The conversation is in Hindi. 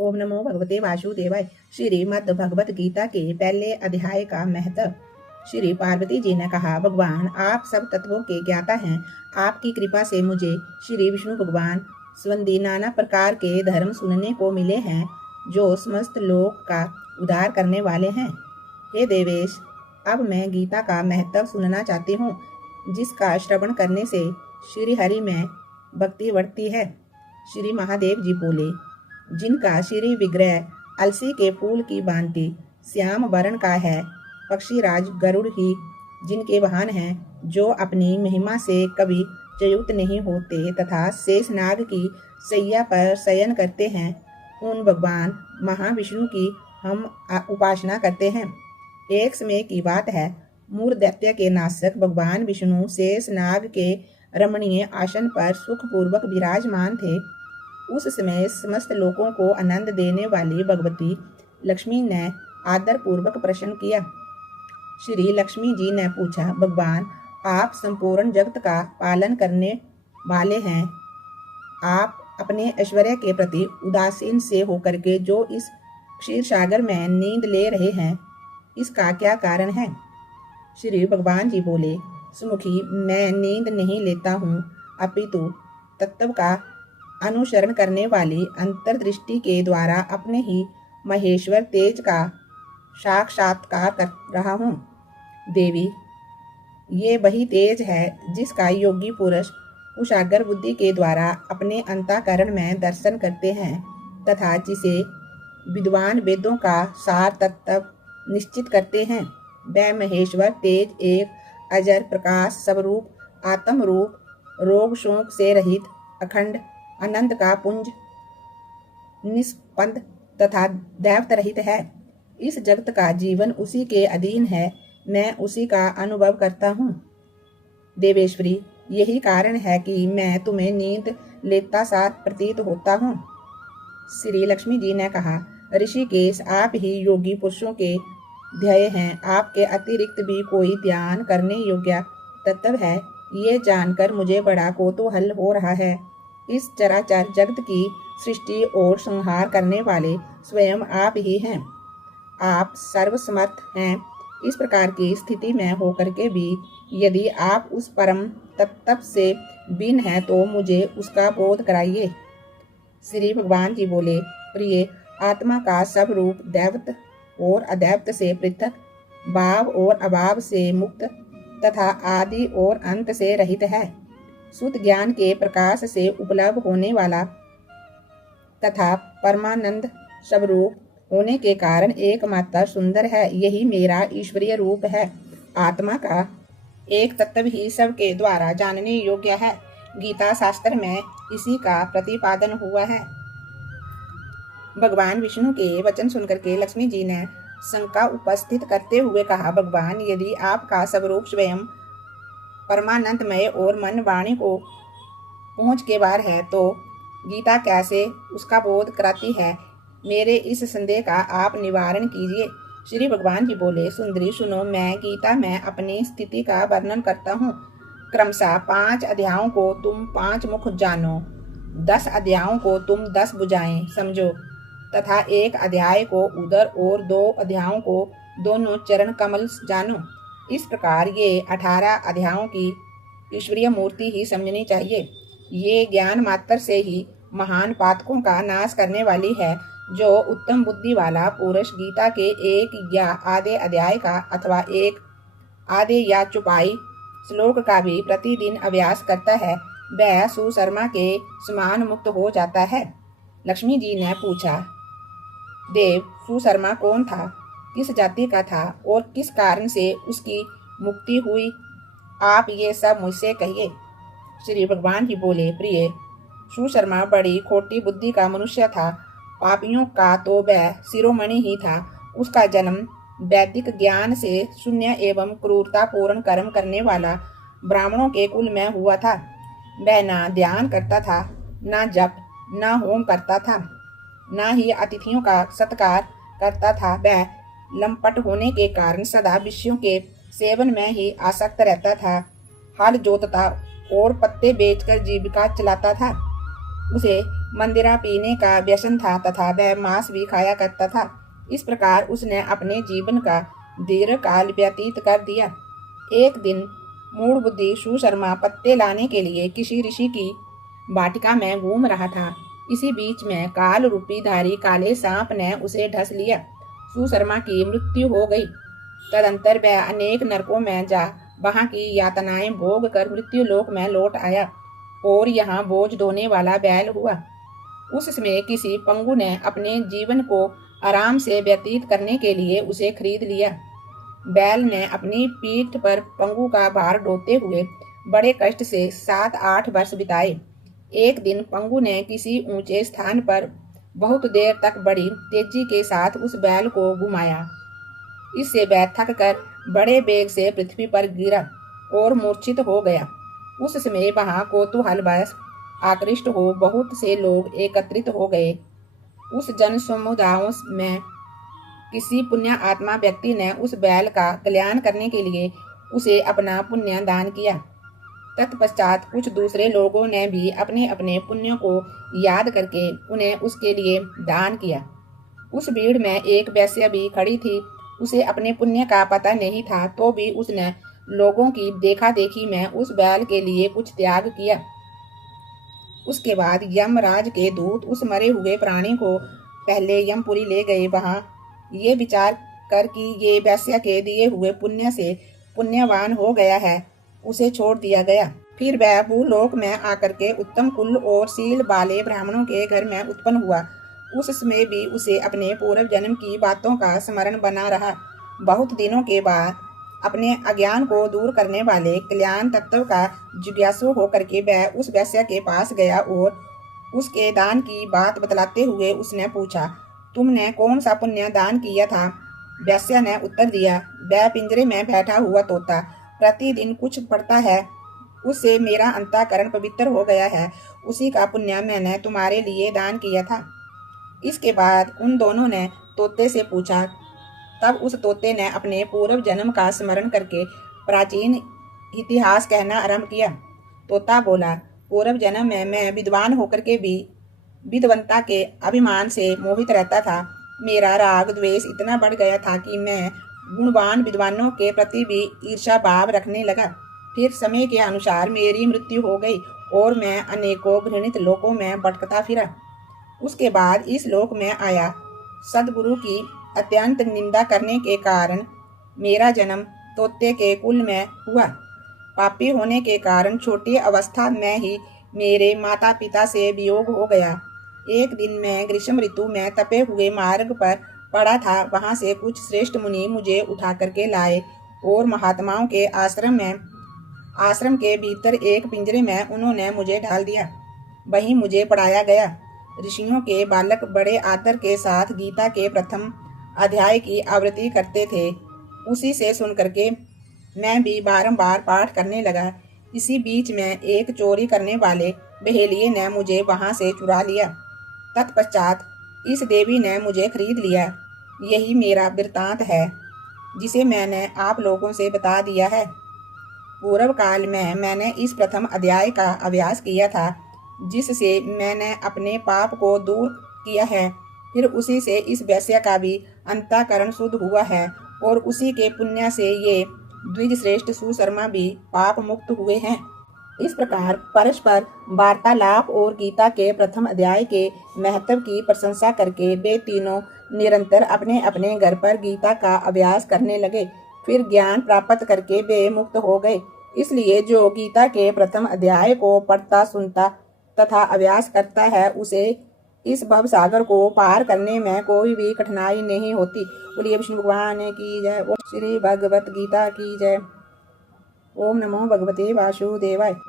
ओम नमो भगवते वासुदेवाय। श्रीमद् भगवत गीता के पहले अध्याय का महत्व। श्री पार्वती जी ने कहा, भगवान आप सब तत्वों के ज्ञाता हैं। आपकी कृपा से मुझे श्री विष्णु भगवान संबंधी नाना प्रकार के धर्म सुनने को मिले हैं जो समस्त लोक का उद्धार करने वाले हैं। हे देवेश, अब मैं गीता का महत्व सुनना चाहती हूँ, जिसका श्रवण करने से श्री हरि में भक्ति बढ़ती है। श्री महादेव जी बोले, जिनका श्री विग्रह अलसी के फूल की भांति श्याम वर्ण का है, पक्षीराज गरुड़ ही जिनके वाहन हैं, जो अपनी महिमा से कभी च्युत नहीं होते तथा शेषनाग की सैया पर शयन करते हैं, उन भगवान महाविष्णु की हम उपासना करते हैं। एक समय की बात है, मूर दैत्य के नाशक भगवान विष्णु शेषनाग के रमणीय आसन पर सुखपूर्वक विराजमान थे। उस समय समस्त लोगों को आनंद देने वाली भगवती लक्ष्मी ने आदर पूर्वक प्रश्न किया। श्री लक्ष्मी जी ने पूछा, भगवान आप संपूर्ण जगत का पालन करने वाले हैं। आप अपने ऐश्वर्य के प्रति उदासीन से होकर के जो इस क्षीर सागर में नींद ले रहे हैं, इसका क्या कारण है? श्री भगवान जी बोले, सुमुखी, मैं नींद नहीं लेता हूँ, अपितु तत्व का अनुसरण करने वाली अंतर्दृष्टि के द्वारा अपने ही महेश्वर तेज का साक्षात्कार कर रहा हूँ। देवी, ये वही तेज है जिसका योगी पुरुष कुशाग्र बुद्धि के द्वारा अपने अंतःकरण में दर्शन करते हैं तथा जिसे विद्वान वेदों का सार तत्व निश्चित करते हैं। वह महेश्वर तेज एक अजर प्रकाश स्वरूप आत्म रूप रोग शोक से रहित अखंड अनंत का पुंज निष्पंद तथा दैवत रहित है। इस जगत का जीवन उसी के अधीन है, मैं उसी का अनुभव करता हूँ। देवेश्वरी, यही कारण है कि मैं तुम्हें नींद लेता सा प्रतीत होता हूँ। श्री लक्ष्मी जी ने कहा, ऋषिकेश, आप ही योगी पुरुषों के ध्येय हैं। आपके अतिरिक्त भी कोई ध्यान करने योग्य तत्व है, ये जानकर मुझे बड़ा कौतूहल हो रहा है। इस चराचर जगत की सृष्टि और संहार करने वाले स्वयं आप ही हैं। आप सर्वसमर्थ हैं। इस प्रकार की स्थिति में होकर के भी यदि आप उस परम तत्व से भिन्न हैं तो मुझे उसका बोध कराइए। श्री भगवान जी बोले, प्रिय, आत्मा का सब रूप दैवत और अदैवत से पृथक, भाव और अभाव से मुक्त तथा आदि और अंत से रहित है। शुद्ध ज्ञान के प्रकाश से उपलब्ध होने वाला तथा परमानंद स्वरूप होने के कारण एकमात्र सुंदर है। यही मेरा ईश्वरीय रूप है। आत्मा का एक तत्व ही सबके द्वारा जानने योग्य है। गीता शास्त्र में इसी का प्रतिपादन हुआ है। भगवान विष्णु के वचन सुनकर के लक्ष्मी जी ने शंका उपस्थित करते हुए कहा, भगवान, यदि आपका स्वरूप स्वयं परमानंदमय और मन वाणी को पहुँच के बाहर है तो गीता कैसे उसका बोध कराती है? मेरे इस संदेह का आप निवारण कीजिए। श्री भगवान जी बोले, सुंदरी सुनो, मैं गीता में अपनी स्थिति का वर्णन करता हूँ। क्रमशः 5 अध्यायों को तुम 5 मुख जानो, 10 अध्यायों को तुम 10 भुजाएं समझो तथा 1 अध्याय को उदर और 2 अध्यायों को दोनों चरण कमल जानो। इस प्रकार ये 18 अध्यायों की ईश्वरीय मूर्ति ही समझनी चाहिए। ये ज्ञान मात्र से ही महान पातकों का नाश करने वाली है। जो उत्तम बुद्धि वाला पुरुष गीता के 1 या आधे अध्याय का अथवा 1 आधे या चौपाई श्लोक का भी प्रतिदिन अभ्यास करता है, वह सुशर्मा के समान मुक्त हो जाता है। लक्ष्मी जी ने पूछा, देव, सुशर्मा कौन था, किस जाति का था और किस कारण से उसकी मुक्ति हुई? आप ये सब मुझसे कहिए। श्री भगवान जी बोले, प्रिय, सुशर्मा बड़ी खोटी बुद्धि का मनुष्य था। पापियों का तो वह शिरोमणि ही था। उसका जन्म वैदिक ज्ञान से शून्य एवं क्रूरता पूर्ण कर्म करने वाला ब्राह्मणों के कुल में हुआ था। वह ना ध्यान करता था, ना जप, ना होम करता था, ना ही अतिथियों का सत्कार करता था। वह लंपट होने के कारण सदा विषयों के सेवन में ही आसक्त रहता था। हल जोतता और पत्ते बेचकर जीविका चलाता था। उसे मंदिरा पीने का व्यसन था तथा वह मांस भी खाया करता था। इस प्रकार उसने अपने जीवन का दीर्घ काल व्यतीत कर दिया। एक दिन मूढ़ बुद्धि सुशर्मा पत्ते लाने के लिए किसी ऋषि की वाटिका में घूम रहा था। इसी बीच में काल रूपी धारी काले सांप ने उसे ढस लिया। सुशर्मा की मृत्यु हो गई। तदंतर वह अनेक नरकों में जा वहां की यातनाएं भोग कर मृत्यु लोक में लौट आया और यहाँ बोझ ढोने वाला बैल हुआ। उस समय किसी पंगु ने अपने जीवन को आराम से व्यतीत करने के लिए उसे खरीद लिया। बैल ने अपनी पीठ पर पंगु का भार ढोते हुए बड़े कष्ट से 7-8 वर्ष बिताए। एक दिन पंगु ने किसी ऊंचे स्थान पर बहुत देर तक बड़ी तेजी के साथ उस बैल को घुमाया। इससे वह थक कर बड़े बेग से पृथ्वी पर गिरा और मूर्छित हो गया। उस समय वहां कौतूहलवश आकृष्ट हो बहुत से लोग एकत्रित हो गए। उस जन समुदायों में किसी पुण्य आत्मा व्यक्ति ने उस बैल का कल्याण करने के लिए उसे अपना पुण्य दान किया। तत्पश्चात कुछ दूसरे लोगों ने भी अपने अपने पुण्यों को याद करके उन्हें उसके लिए दान किया। उस भीड़ में एक वैश्य भी खड़ी थी। उसे अपने पुण्य का पता नहीं था, तो भी उसने लोगों की देखा देखी में उस बैल के लिए कुछ त्याग किया। उसके बाद यमराज के दूत उस मरे हुए प्राणी को पहले यमपुरी ले गए। वहां ये विचार कर कि ये वैश्य के दिए हुए पुण्य से पुण्यवान हो गया है, उसे छोड़ दिया गया। फिर वह भूलोक में आकर के उत्तम कुल और शील वाले ब्राह्मणों के घर में उत्पन्न हुआ। उस समय भी उसे अपने पूर्व जन्म की बातों का स्मरण बना रहा। बहुत दिनों के बाद अपने अज्ञान को दूर करने वाले कल्याण तत्व का जिज्ञासु होकर के वह उस वैश्य के पास गया और उसके दान की बात बतलाते हुए उसने पूछा, तुमने कौन सा पुण्य दान किया था? वैश्य ने उत्तर दिया, वह पिंजरे में बैठा हुआ तोता प्रतिदिन कुछ पढ़ता है, उससे मेरा अंतःकरण पवित्र हो गया है, उसी का पुण्य मैंने तुम्हारे लिए दान किया था। इसके बाद उन दोनों ने तोते से पूछा। तब उस तोते ने अपने पूर्व जन्म का स्मरण करके प्राचीन इतिहास कहना आरंभ किया। तोता बोला, पूर्व जन्म में मैं विद्वान होकर के भी विद्वंता के अभिमान से मोहित रहता था। मेरा राग द्वेष इतना बढ़ गया था कि मैं गुणवान विद्वानों के प्रति भी ईर्ष्या भाव रखने लगा। फिर समय के अनुसार मेरी मृत्यु हो गई और मैं अनेकों घृणित लोकों में भटकता फिरा। उसके बाद इस लोक में आया। सदगुरु की अत्यंत निंदा करने के कारण मेरा जन्म तोते के कुल में हुआ। पापी होने के कारण छोटी अवस्था में ही मेरे माता पिता से वियोग हो गया। एक दिन मैं ग्रीष्म ऋतु में तपे हुए मार्ग पर पड़ा था। वहां से कुछ श्रेष्ठ मुनि मुझे उठा करके लाए और महात्माओं के आश्रम के भीतर एक पिंजरे में उन्होंने मुझे डाल दिया। वहीं मुझे पढ़ाया गया। ऋषियों के बालक बड़े आदर के साथ गीता के प्रथम अध्याय की आवृत्ति करते थे। उसी से सुन करके मैं भी बारंबार पाठ करने लगा। इसी बीच में एक चोरी करने वाले बहेलिये ने मुझे वहां से चुरा लिया। तत्पश्चात इस देवी ने मुझे खरीद लिया। यही मेरा वृत्तांत है, जिसे मैंने आप लोगों से बता दिया है। पूर्व काल में मैंने इस प्रथम अध्याय का अभ्यास किया था, जिससे मैंने अपने पाप को दूर किया है। फिर उसी से इस वैश्य का भी अंतःकरण शुद्ध हुआ है और उसी के पुण्य से ये द्विज श्रेष्ठ सुशर्मा भी पाप मुक्त हुए हैं। इस प्रकार परस्पर वार्तालाप और गीता के प्रथम अध्याय के महत्व की प्रशंसा करके वे तीनों निरंतर अपने अपने घर पर गीता का अभ्यास करने लगे। फिर ज्ञान प्राप्त करके वे मुक्त हो गए। इसलिए जो गीता के प्रथम अध्याय को पढ़ता सुनता तथा अभ्यास करता है, उसे इस भव सागर को पार करने में कोई भी कठिनाई नहीं होती। बोलिए विष्णु भगवान की जय। ओम श्री भगवत गीता की जय। ओम नमो भगवते वासुदेवाय।